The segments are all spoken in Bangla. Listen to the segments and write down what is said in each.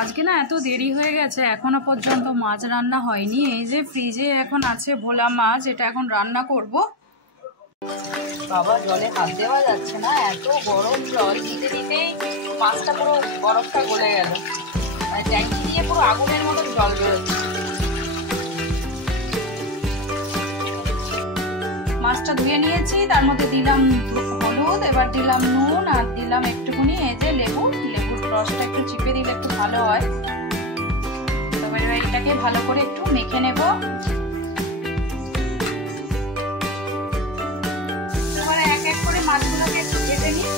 আজকে না এত দেরি হয়ে গেছে, এখনো পর্যন্ত মাছ রান্না হয়নি। এই যে ফ্রিজে এখন আছে ভোলা মাছ, এটা এখন রান্না করব। বাবা জলে হাত দেওয়া যাচ্ছে না, এত গরম জল দিতে দিতেই মাছটা পুরো বরফটা গলে গেল, মানে ট্যাঙ্কি দিয়ে পুরো আগুনের মতো জল বেরোচ্ছে। মাছটা ধুয়ে নিয়েছি, তার মধ্যে দিলাম হলুদ, এবার দিলাম নুন আর দিলাম একটুখানি এই যে লেবুর রসটা একটু চিপে দিলে একটু ভালো হয়। তবে এটাকে ভালো করে একটু মেখে নেব। এবারে এক এক করে মাছগুলোকে একটু ভেজে নিই।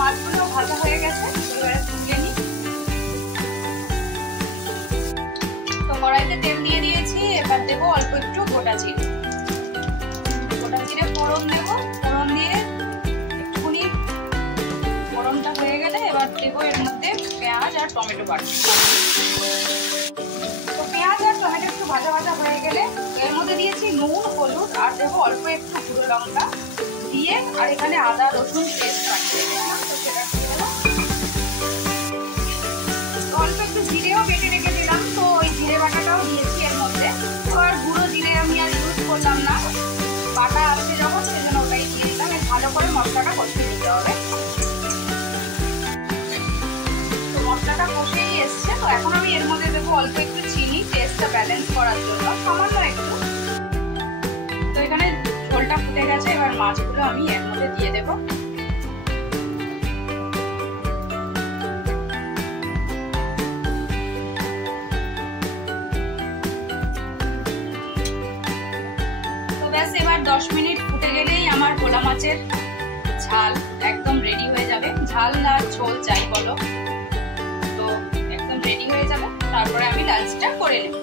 মাছগুলো ভাজা হয়ে গেছে, এবারে তুলে নিই। তো কড়াইতে তেল দিয়ে দিয়েছি, এবার দেবো অল্প একটু গোটা জিরে। গোটা জিরে ফোড়ন দেব, ফোড়ন দিয়ে একটুখানি ফোড়নটা হয়ে গেলে এবার দেবো এর মধ্যে পেঁয়াজ আর টমেটো বাটা। তো পেঁয়াজ আর টমেটো একটু ভাজা ভাজা হয়ে গেলে এর মধ্যে দিয়েছি নুন, হলুদ আর দেবো অল্প একটু গুঁড়ো লঙ্কা দিয়ে, আর এখানে আদা রসুন পেস্ট বানিয়ে রেখেছিলাম, তো সেটা দিয়ে দেবো। অল্প একটু জিরেও বেটে রেখে দিলাম, তো ওই জিরে বাটাটাও দিয়েছি এর মধ্যে। আর গুঁড়ো জিরে আমি আর ইউজ করলাম না, বাটা আছে যখন সেজন্য ওটাই দিয়ে দিলাম। ভালো করে মশলাটা কষিয়ে দিতে হবে। তো মশলাটা কষেই এসছে, তো এখন আমি এর মধ্যে দেবো অল্প একটু চিনি, টেস্টটা ব্যালেন্স করার জন্য সামান্য একটু। তো এখানে ঝোলটা ফুটে গেছে, এবার মাছগুলো আমি এর মধ্যে দিয়ে দেবো। এবার 10 মিনিট ফুটে গেলেই আমার ভোলা মাছের ঝাল একদম রেডি হয়ে যাবে। ঝাল না ঝোল চাই বলো, তো একদম রেডি হয়ে যাবে। তারপরে আমি লাঞ্চটা করে নেব।